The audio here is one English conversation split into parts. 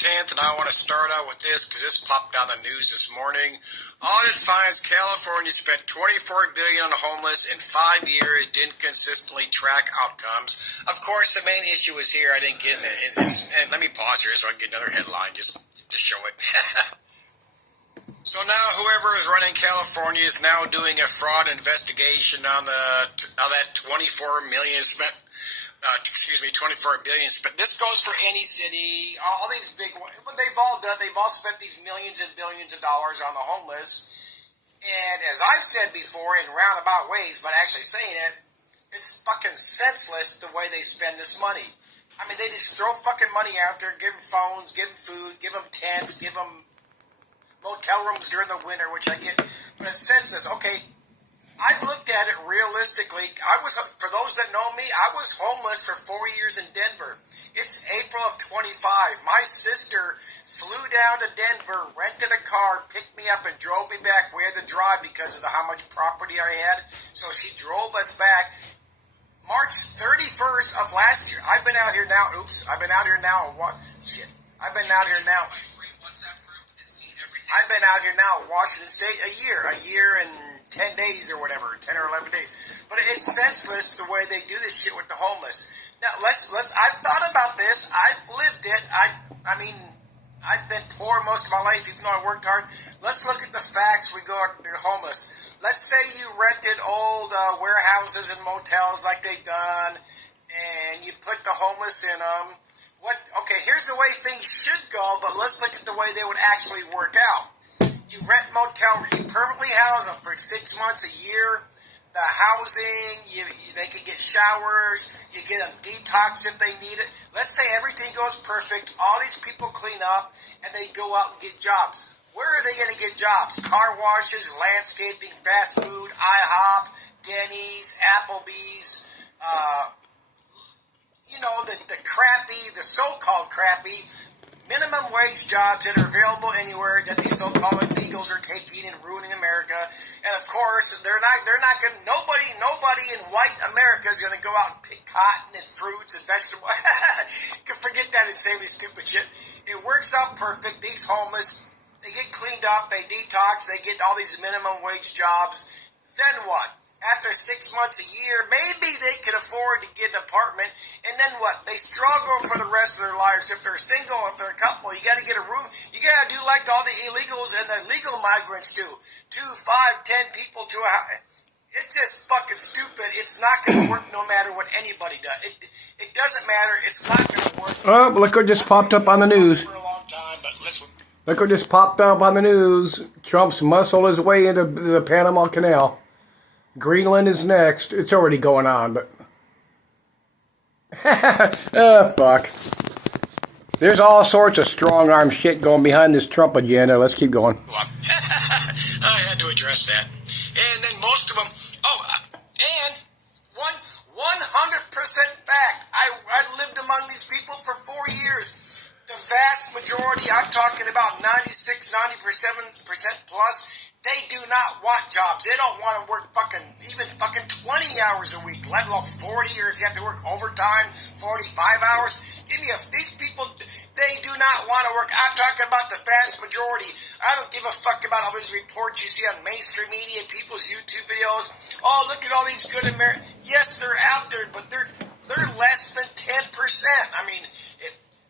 10th, and I want to start out with this because this popped on the news this morning. Audit finds California spent $24 billion on the homeless in 5 years, didn't consistently track outcomes. Of course, the main issue is here. I didn't get in it. And let me pause here so I can get another headline just to show it. So now whoever is running California is now doing a fraud investigation on that $24 billion spent. 24 billion spent. This goes for any city. All these big ones, but they've all done. They've all spent these millions and billions of dollars on the homeless. And as I've said before in roundabout ways, but actually saying it, it's fucking senseless the way they spend this money. I mean, they just throw fucking money out there, give them phones, give them food, give them tents, give them motel rooms during the winter, which I get. But it's senseless. Okay. I've looked at it realistically. For those that know me, I was homeless for 4 years in Denver. It's April of 25. My sister flew down to Denver, rented a car, picked me up, and drove me back. We had to drive because of how much property I had. So she drove us back. March 31st of last year. I've been out here now. I've been out here now. I've been out here now. I've been out here now in Washington State a year and 10 days or whatever, 10 or 11 days. But it's senseless the way they do this shit with the homeless. Now, I've thought about this. I've lived it. I mean, I've been poor most of my life, even though I worked hard. Let's look at the facts regarding the homeless. Let's say you rented old warehouses and motels like they've done, and you put the homeless in them. Okay, here's the way things should go, but let's look at the way they would actually work out. You rent motel, you permanently house them for 6 months, a year. The housing, they can get showers, you get them detox if they need it. Let's say everything goes perfect, all these people clean up, and they go out and get jobs. Where are they going to get jobs? Car washes, landscaping, fast food, IHOP, Denny's, Applebee's, the so-called crappy minimum wage jobs that are available anywhere that these so-called illegals are taking and ruining America. And of course, nobody in white America is going to go out and pick cotton and fruits and vegetables. Forget that and say this stupid shit. It works out perfect. These homeless, they get cleaned up, they detox, they get all these minimum wage jobs. Then what? After 6 months, a year, maybe they can afford to get an apartment, and then what? They struggle for the rest of their lives. If they're single, if they're a couple, you got to get a room. You got to do like all the illegals and the legal migrants do. 2, 5, 10 people to a house. It's just fucking stupid. It's not going to work no matter what anybody does. It doesn't matter. It's not going to work. Oh, look what just popped up on the news. For a long time, but listen. Look what just popped up on the news. Trump's muscled his way into the Panama Canal. Greenland is next. It's already going on, but... fuck. There's all sorts of strong-arm shit going behind this Trump agenda. Let's keep going. I had to address that. And then most of them... and 100% fact. I lived among these people for 4 years. The vast majority, I'm talking about 96, 97% plus... They do not want jobs. They don't want to work even 20 hours a week, let alone 40, or if you have to work overtime, 45 hours. These people, they do not want to work. I'm talking about the vast majority. I don't give a fuck about all these reports you see on mainstream media, people's YouTube videos. Oh, look at all these good Americans. Yes, they're out there, but they're less than 10%. I mean,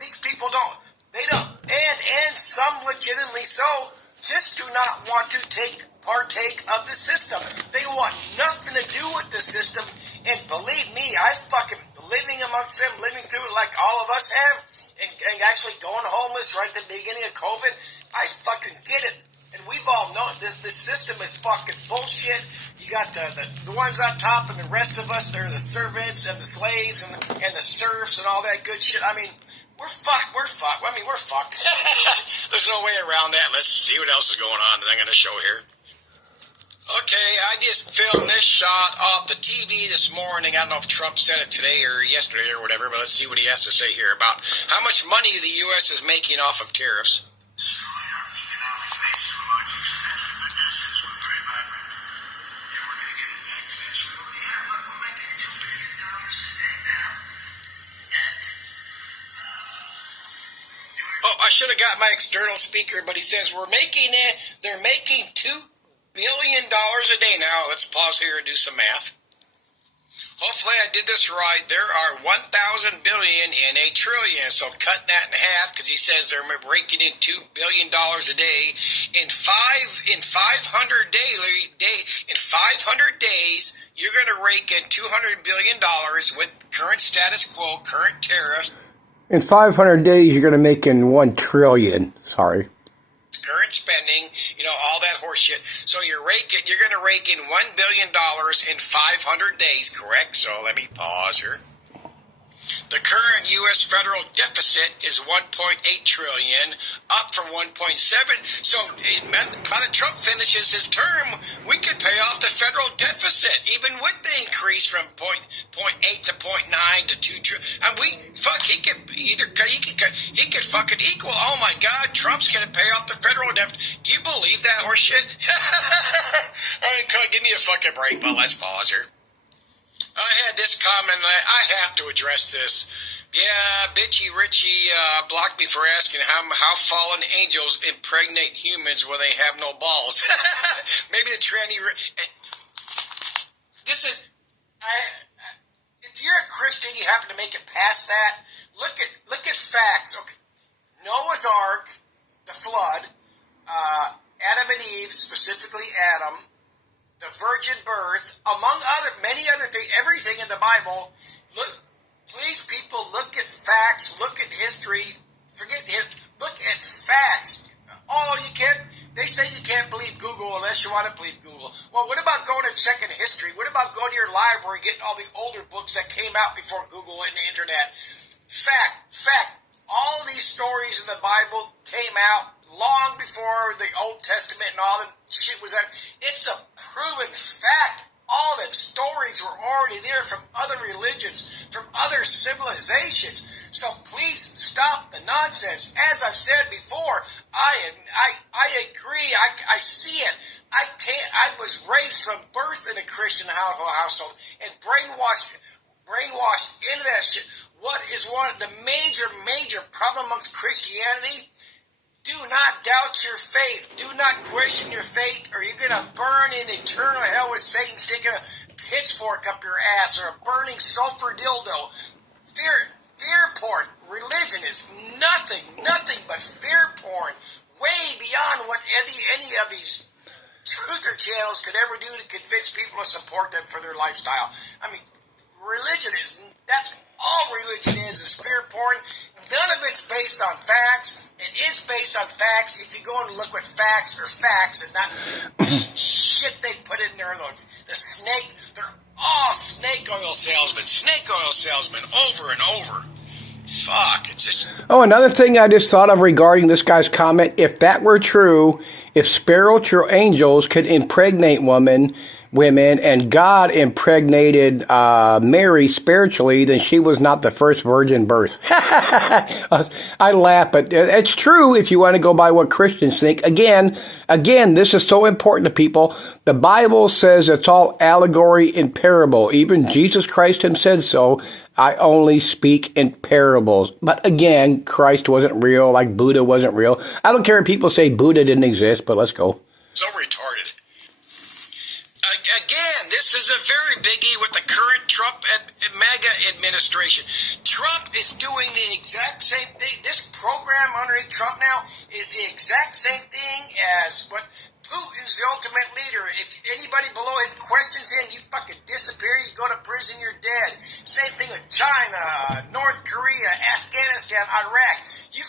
these people don't. They don't. And some legitimately so. Just do not want to partake of the system. They want nothing to do with the system. And believe me, I fucking living amongst them, living through it like all of us have, and actually going homeless right at the beginning of COVID, I fucking get it. And we've all known this system is fucking bullshit. You got the ones on top, and the rest of us, they're the servants and the slaves and the serfs and all that good shit. I mean, we're fucked. I mean, we're fucked. There's no way around that. Let's see what else is going on that I'm going to show here. Okay, I just filmed this shot off the TV this morning. I don't know if Trump said it today or yesterday or whatever, but let's see what he has to say here about how much money the U.S. is making off of tariffs. Oh, I should have got my external speaker, but he says they're making $2 billion a day now. Let's pause here and do some math. Hopefully I did this right. There are 1,000 billion and a trillion. So cut that in half because he says they're raking in $2 billion a day. In 500 days, you're going to rake in $200 billion with current status quo, current tariffs. In 500 days, you're going to make in 1 trillion. Sorry. Current spending, all that horse shit. So you're going to rake in $1 billion in 500 days, correct? So let me pause here. The current U.S. federal deficit is $1.8 trillion, up from 1.7. So by the time Trump finishes his term, we could pay off the federal deficit, even with the increase from 0.8 to 0.9 to 2 trillion. And he could fucking equal. Oh my God, Trump's going to pay off the federal deficit. Do you believe that horse shit? All right, give me a fucking break, but let's pause here. I had this comment, and I have to address this. Yeah, Bitchy Richie blocked me for asking how fallen angels impregnate humans when they have no balls. Maybe the tranny... This is... if you're a Christian, you happen to make it past that, look at facts. Okay. Noah's Ark, the flood, Adam and Eve, specifically Adam, the virgin birth, among many other things, everything in the Bible. Please, people, look at facts, look at history, look at facts. Oh, they say you can't believe Google unless you want to believe Google. Well, what about going and checking history? What about going to your library, getting all the older books that came out before Google and the internet? Fact. All these stories in the Bible came out long before the Old Testament and all that shit was out. It's a proven fact. All them stories were already there from other religions, from other civilizations. So please stop the nonsense. As I've said before, I agree. I see it. I was raised from birth in a Christian household and brainwashed into that shit. What is one of the major problem amongst Christianity? Do not doubt your faith. Do not question your faith, or you're going to burn in eternal hell with Satan sticking a pitchfork up your ass or a burning sulfur dildo. Fear porn. Religion is nothing but fear porn. Way beyond what any of these truther channels could ever do to convince people to support them for their lifestyle. I mean, that's all religion is fear porn. None of it's based on facts. It is based on facts if you go and look what facts are facts and not shit they put in there. The snake, they're all snake oil salesmen over and over. Fuck, it's just... Oh, another thing I just thought of regarding this guy's comment, if that were true, if spiritual angels could impregnate women, and God impregnated Mary spiritually, then she was not the first virgin birth. I laugh, but it's true if you want to go by what Christians think. Again, this is so important to people. The Bible says it's all allegory and parable. Even Jesus Christ himself said so. I only speak in parables. But again, Christ wasn't real, like Buddha wasn't real. I don't care if people say Buddha didn't exist, but let's go. So retarded. Again, this is a very biggie with the current Trump MAGA administration. Trump is doing the exact same thing. This program underneath Trump now is the exact same thing as what Putin's the ultimate leader. If anybody below him questions him, you fucking disappear, you go to prison, you're dead. Same thing with China, North Korea, Afghanistan, Iraq. You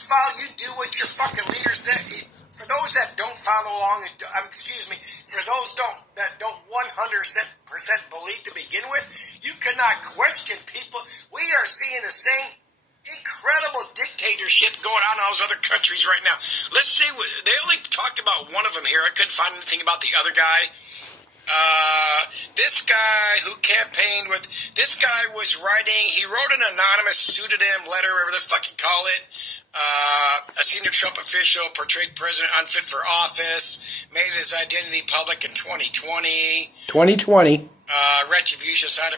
do what your fucking leader said. For those that don't follow along, for those that don't 100% believe to begin with, you cannot question people. We are seeing the same incredible dictatorship going on in those other countries right now. Let's see. They only talked about one of them here. I couldn't find anything about the other guy. This guy who campaigned with, this guy was writing, he wrote an anonymous pseudonym letter, whatever the fuck you call it. A senior Trump official portrayed president unfit for office, made his identity public in 2020. 2020. Retribution signed a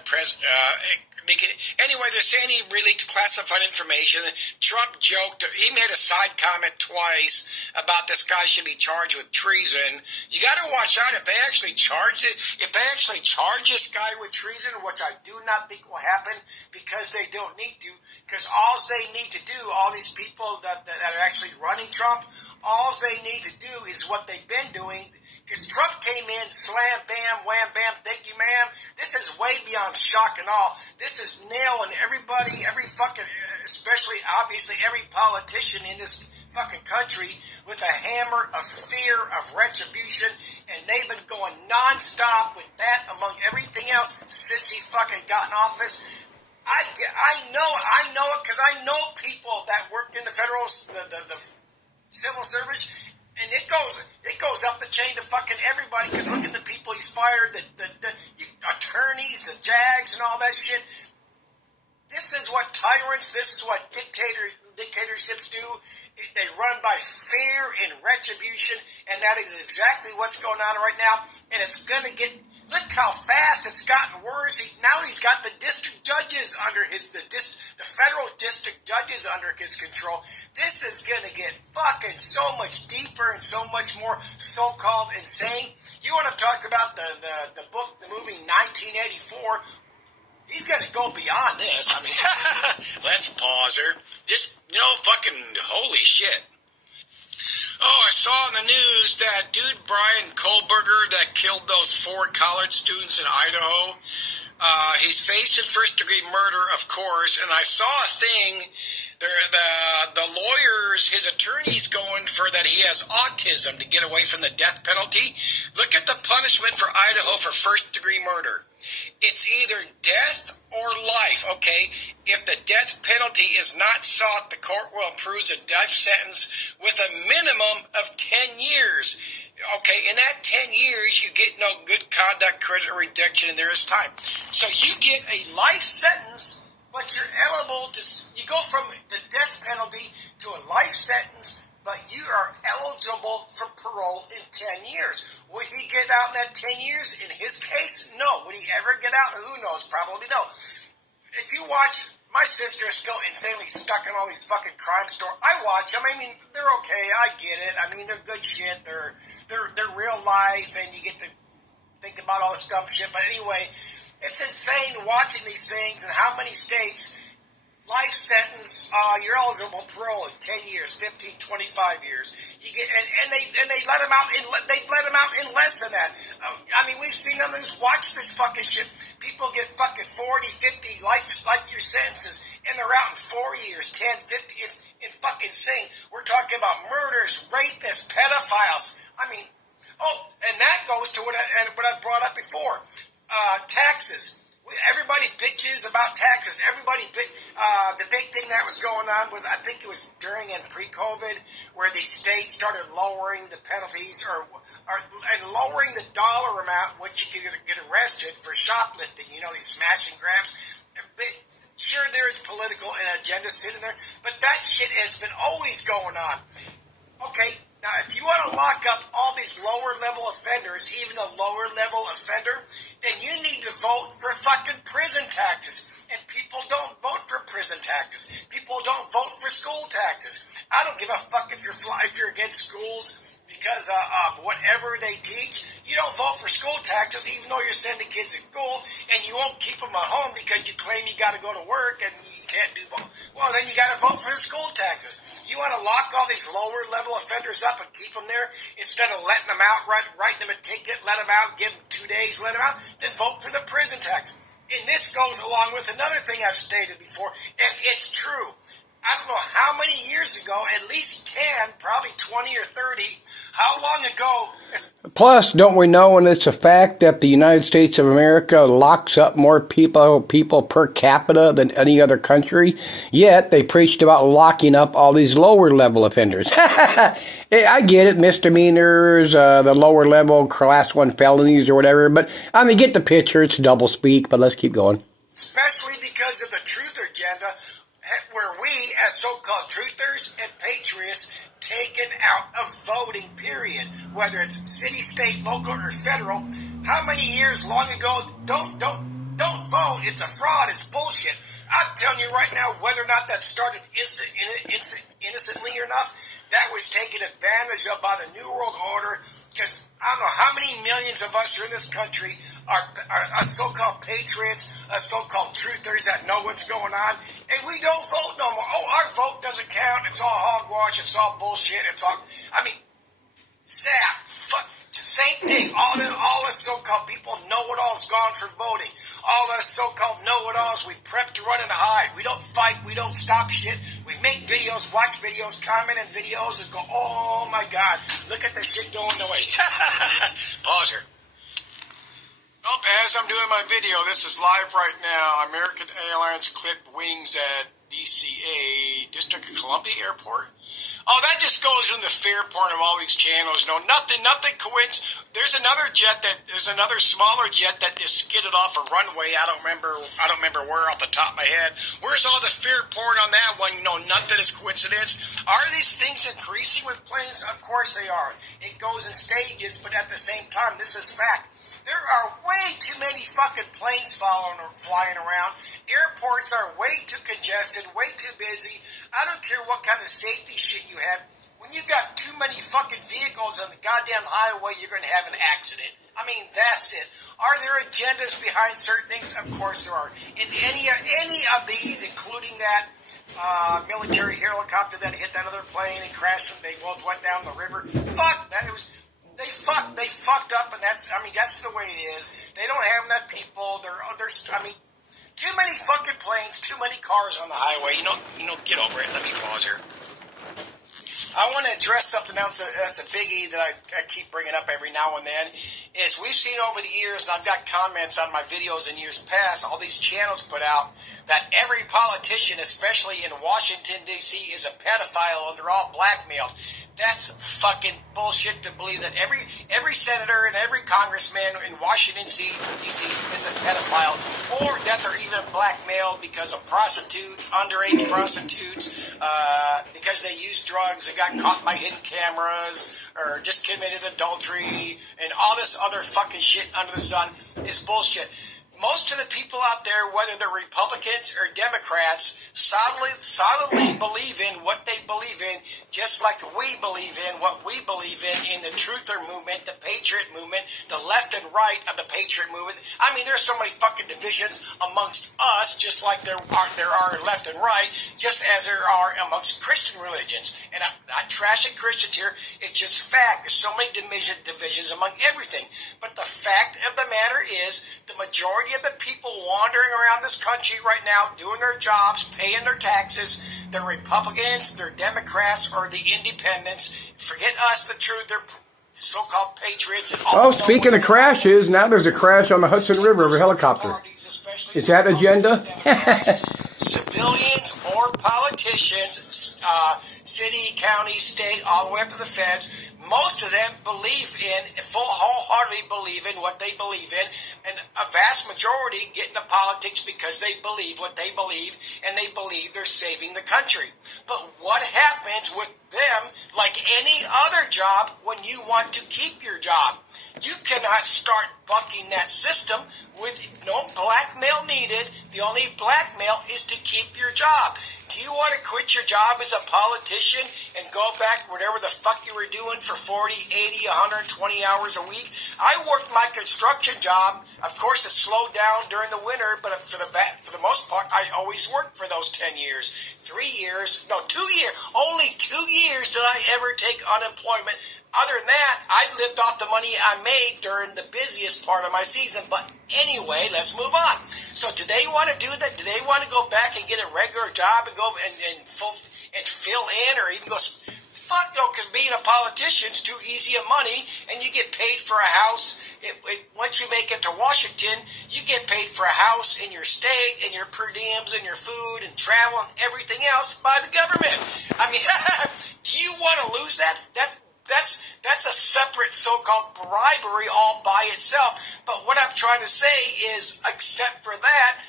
Anyway, they're saying he released classified information. Trump joked. He made a side comment twice about this guy should be charged with treason. You got to watch out if they actually charge it. If they actually charge this guy with treason, which I do not think will happen, because they don't need to. Because all they need to do, all these people that are actually running Trump, all they need to do is what they've been doing. Because Trump came in, slam, bam, wham, bam, thank you, ma'am. This is way beyond shock and awe. This is nailing everybody, every fucking, especially, obviously, every politician in this fucking country with a hammer of fear, of retribution, and they've been going nonstop with that among everything else since he fucking got in office. I know it because I know people that work in the federal, the civil service. And it goes up the chain to fucking everybody, because look at the people he's fired, the attorneys, the JAGs, and all that shit. This is what tyrants, this is what dictatorships do. They run by fear and retribution, and that is exactly what's going on right now. And it's going to get, look how fast it's gotten worse. Now he's got the district judges under the federal district judges under his control. This is going to get fucking so much deeper and so much more so-called insane. You want to talk about the book, the movie 1984? He's going to go beyond this. I mean, let's pause her. Just, fucking holy shit. Oh, I saw in the news that dude Brian Kohlberger that killed those 4 college students in Idaho, he's facing first-degree murder, of course, and I saw a thing, the lawyers, his attorneys going for that he has autism to get away from the death penalty. Look at the punishment for Idaho for first-degree murder. It's either death or life, okay? If the death penalty is not sought, the court will impose a life sentence with a minimum of 10 years. Okay, in that 10 years, you get no good conduct credit or reduction, and there is time. So you get a life sentence, but you're eligible to, you go from the death penalty to a life sentence, but you are eligible for parole in 10 years. Would he get out in that 10 years? In his case, no. Would he ever get out? Who knows? Probably no. If you watch, my sister is still insanely stuck in all these fucking crime stories. I watch them. I mean, they're okay. I get it. I mean, they're good shit. They're real life, and you get to think about all this dumb shit. But anyway, it's insane watching these things and how many states, life sentence, you're eligible parole in 10 years, 15, 25 years. You get, and they let them out in less than that. I mean, we've seen them just watch this fucking shit. People get fucking 40, 50 life year sentences, and they're out in 4 years, 10, 50. It's fucking insane. We're talking about murders, rapists, pedophiles. I mean, and that goes to what I brought up before. Taxes. Everybody bitches about taxes. The big thing that was going on was, I think it was during and pre-COVID, where the states started lowering the penalties and lowering the dollar amount which you could get arrested for shoplifting. These smash and grabs. Sure, there's political and agenda sitting there, but that shit has been always going on. Okay. Now, if you want to lock up all these lower-level offenders, even a lower-level offender, then you need to vote for fucking prison taxes. And people don't vote for prison taxes. People don't vote for school taxes. I don't give a fuck if you're against schools because of whatever they teach. You don't vote for school taxes even though you're sending kids to school, and you won't keep them at home because you claim you got to go to work and you can't do both. Well, then you got to vote for the school taxes. You want to lock all these lower-level offenders up and keep them there instead of letting them out, writing them a ticket, let them out, give them 2 days, let them out, then vote for the prison tax. And this goes along with another thing I've stated before, and it's true. I don't know how many years ago, at least 10, probably 20 or 30, how long ago... Plus, don't we know, and it's a fact, that the United States of America locks up more people per capita than any other country, yet they preached about locking up all these lower-level offenders. I get it, misdemeanors, the lower-level Class 1 felonies or whatever, but, I mean, get the picture, it's double-speak, but let's keep going. Especially because of the truther agenda, where we, as so-called truthers and patriots, taken out of voting, period. Whether it's city, state, local, or federal. How many years long ago, don't Don't vote. It's a fraud. It's bullshit. I'm telling you right now, whether or not that started innocently or not, that was taken advantage of by the New World Order, because I don't know how many millions of us are in this country are so-called patriots, so-called truthers that know what's going on, and we don't vote no more. Oh, our vote doesn't count. It's all hogwash. It's all bullshit. It's all, I mean, Zap, same thing. All the so-called people know-it-alls gone for voting. All the so-called know-it-alls, we prep to run and hide. We don't fight. We don't stop shit. We make videos, watch videos, comment on videos, and go, oh my God, look at the shit going away. Pause here. Oh, as I'm doing my video, this is live right now. American Airlines clipped wings at DCA, District of Columbia Airport. Oh, that just goes in the fear porn of all these channels. No, nothing coincidence. There's another smaller jet that just skidded off a runway. I don't remember where off the top of my head. Where's all the fear porn on that one? No, nothing is coincidence. Are these things increasing with planes? Of course they are. It goes in stages, but at the same time, this is fact. There are way too many fucking planes flying around. Airports are way too congested, way too busy. I don't care what kind of safety shit you have. When you got too many fucking vehicles on the goddamn highway, you're going to have an accident. I mean, that's it. Are there agendas behind certain things? Of course there are. In any of these, including that military helicopter that hit that other plane and crashed them, they both went down the river. Fuck, that was... They fucked up, and that's the way it is. They don't have enough people. Too many fucking planes, too many cars on the highway. Get over it. Let me pause here. I want to address something else that's a biggie that I keep bringing up every now and then. Is we've seen over the years, and I've got comments on my videos in years past, all these channels put out that every politician, especially in Washington, D.C., is a pedophile and they're all blackmailed. That's fucking bullshit to believe that every senator and every congressman in Washington, D.C. is a pedophile, or that they're even blackmailed because of prostitutes, underage prostitutes, because they used drugs and got caught by hidden cameras, or just committed adultery, and all this other fucking shit under the sun is bullshit. Most of the people out there, whether they're Republicans or Democrats, solidly believe in what they believe in, just like we believe in what we believe in the truther movement, the patriot movement, the left and right of the patriot movement. I mean, there's so many fucking divisions amongst us, just like there are left and right, just as there are amongst Christian religions. And I'm not trashing Christians here. It's just fact. There's so many divisions among everything. But the fact of the matter is, the majority of the people wandering around this country right now, doing their jobs, paying their taxes, they're Republicans, they're Democrats, or the independents. Forget us, the truth, they're so-called patriots. And oh, speaking of crashes, now there's a crash on the Hudson River of a helicopter. Is that agenda? Civilians or politicians, city, county, state, all the way up to the feds, most of them wholeheartedly believe in what they believe in, and a vast majority get into politics because they believe what they believe, and they believe they're saving the country. But what happens with them, like any other job, when you want to keep your job? You cannot start bucking that system with no blackmail needed. The only blackmail is to keep your job. Do you want to quit your job as a politician and go back whatever the fuck you were doing for 40, 80, 120 hours a week? I worked my construction job. Of course, it slowed down during the winter, but for the most part, I always worked for those 10 years. 2 years. Only 2 years did I ever take unemployment. Other than that, I lived off the money I made during the busiest part of my season. But anyway, let's move on. So do they want to do that? Do they want to go back and get a regular job and go and fill in, or even go... Fuck no, because being a politician is too easy of money, and you get paid for a house. Once you make it to Washington, you get paid for a house in your state, and your per diems, and your food, and travel, and everything else by the government. I mean, do you want to lose that? That's a separate so-called bribery all by itself. But what I'm trying to say is, except for that,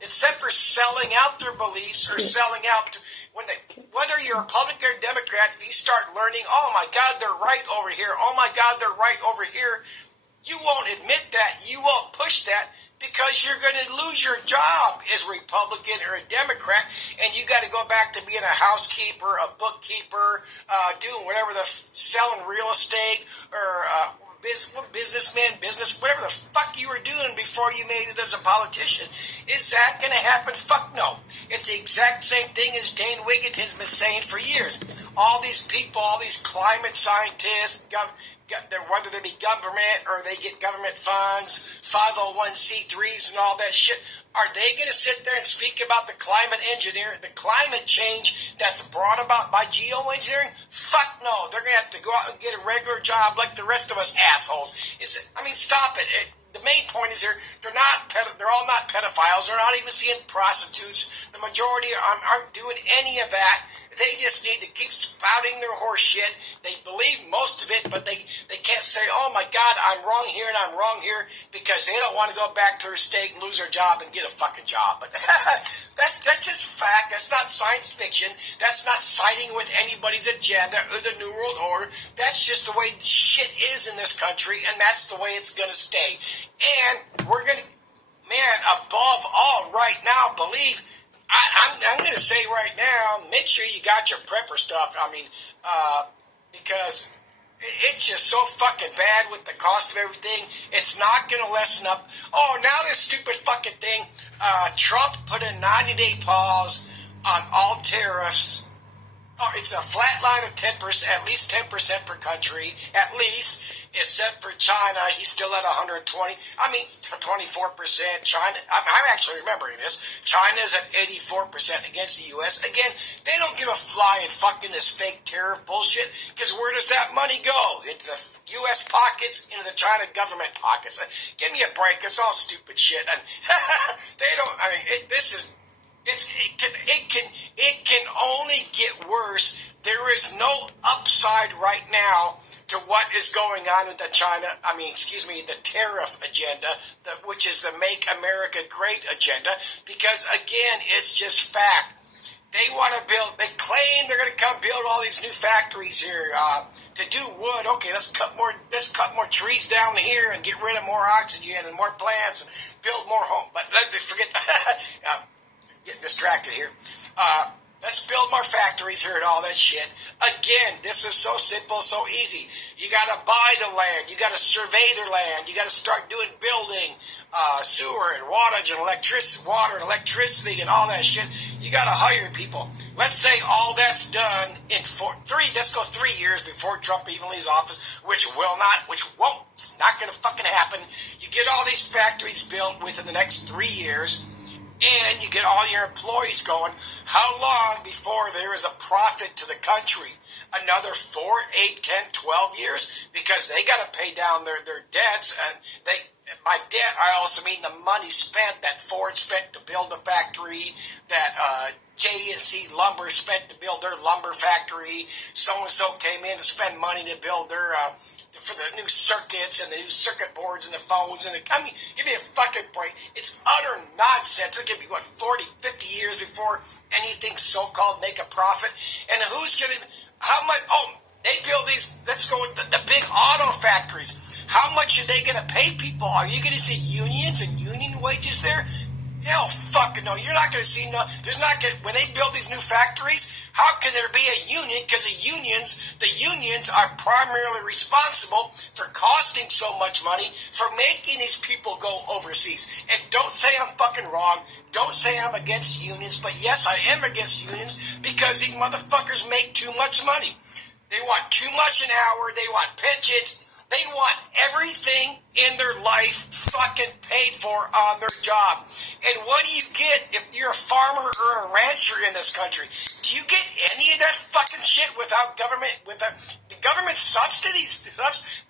except for selling out their beliefs or selling out, whether you're a Republican or Democrat, if you start learning, oh my God, they're right over here. Oh my God, they're right over here. You won't admit that. You won't push that. because you're going to lose your job as a Republican or a Democrat, and you got to go back to being a housekeeper, a bookkeeper, doing whatever selling real estate or business, whatever the fuck you were doing before you made it as a politician. Is that going to happen? Fuck no. It's the exact same thing as Dane Wigginton's been saying for years. All these people, all these climate scientists, whether they be government or they get government funds, 501c3s and all that shit, are they going to sit there and speak about the climate change that's brought about by geoengineering? Fuck no. They're going to have to go out and get a regular job like the rest of us assholes. Stop it. The main point is they're all not pedophiles. They're not even seeing prostitutes. The majority aren't doing any of that. They just need to keep spouting their horse shit. They believe most of it, but they can't say, oh my God, I'm wrong here and I'm wrong here, because they don't want to go back to their state and lose their job and get a fucking job. But that's just fact. That's not science fiction. That's not siding with anybody's agenda or the New World Order. That's just the way shit is in this country, and that's the way it's going to stay. And we're going to, above all, right now, believe. I'm going to say right now, make sure you got your prepper stuff. Because it's just so fucking bad with the cost of everything. It's not going to lessen up. Oh, now this stupid fucking thing. Trump put a 90-day pause on all tariffs. Oh, it's a flat line of 10%, at least 10% per country, at least. Except for China, he's still at 120. 24%. China, I'm actually remembering this. China's at 84% against the U.S. Again, they don't give a flying fuck in this fake tariff bullshit, because where does that money go? Into the U.S. pockets, into the China government pockets. Give me a break. It's all stupid shit. And they don't, it can only get worse. There is no upside right now to what is going on with the the tariff agenda, which is the Make America Great agenda, because again, it's just fact. They want to they claim they're going to come build all these new factories here to do wood. Okay, let's cut more trees down here and get rid of more oxygen and more plants and build more homes. But let me forget, getting distracted here. Let's build more factories here and all that shit. Again, this is so simple, so easy. You got to buy the land. You got to survey their land. You got to start doing building, sewer and water and electricity and all that shit. You got to hire people. Let's say all that's done in let's go 3 years before Trump even leaves office, which won't, it's not going to fucking happen. You get all these factories built within the next 3 years, and you get all your employees going. How long before there is a profit to the country? Another 4, 8, 10, 12 years? Because they got to pay down their debts. And by debt, I also mean the money spent, that Ford spent to build the factory, that J&C Lumber spent to build their lumber factory. So-and-so came in to spend money to build their for the new circuits and the new circuit boards and the phones and give me a fucking break. It's utter nonsense. It's going to be 40, 50 years before anything so-called make a profit. And who's going to, how much, they build these, let's go with the big auto factories. How much are they going to pay people? Are you going to see unions and union wages there? Hell fucking no. You're not going to see when they build these new factories, how can there be a union? Because the unions are primarily responsible for costing so much money for making these people go overseas. And don't say I'm fucking wrong. Don't say I'm against unions. But yes, I am against unions because these motherfuckers make too much money. They want too much an hour. They want pensions. They want everything in their life fucking paid for on their job. And what do you get if you're a farmer or a rancher in this country? Do you get any of that fucking shit without government, with the government subsidies?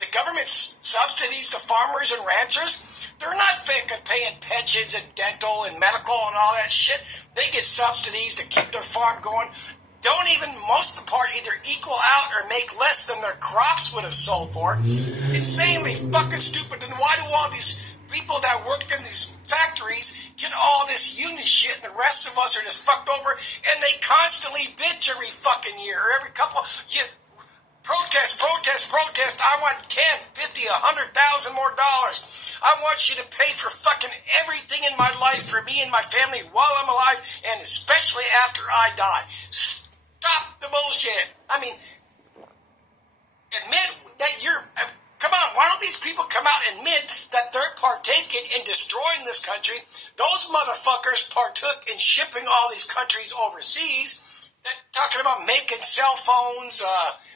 The government subsidies to farmers and ranchers? They're not fucking paying pensions and dental and medical and all that shit. They get subsidies to keep their farm going. Don't even, most of the part, either equal out or make less than their crops would have sold for. Insanely fucking stupid. And why do all these people that work in these factories get all this union shit and the rest of us are just fucked over, and they constantly bitch every fucking year or every couple years? Protest, protest, protest. I want 10, 50, 100,000 more dollars. I want you to pay for fucking everything in my life for me and my family while I'm alive, and especially after I die. Stop the bullshit. I mean, admit that you're... Come on, why don't these people come out and admit that they're partaking in destroying this country? Those motherfuckers partook in shipping all these countries overseas. They're talking about making cell phones,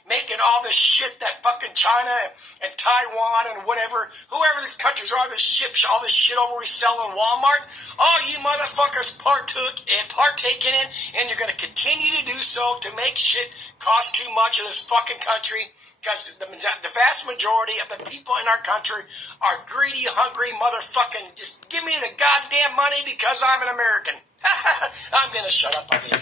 making all this shit that fucking China and Taiwan and whatever, whoever these countries are, this ships all this shit over we sell in Walmart. All you motherfuckers partaking in, and you're going to continue to do so to make shit cost too much in this fucking country. Because the vast majority of the people in our country are greedy, hungry, motherfucking, just give me the goddamn money because I'm an American. I'm going to shut up, I think.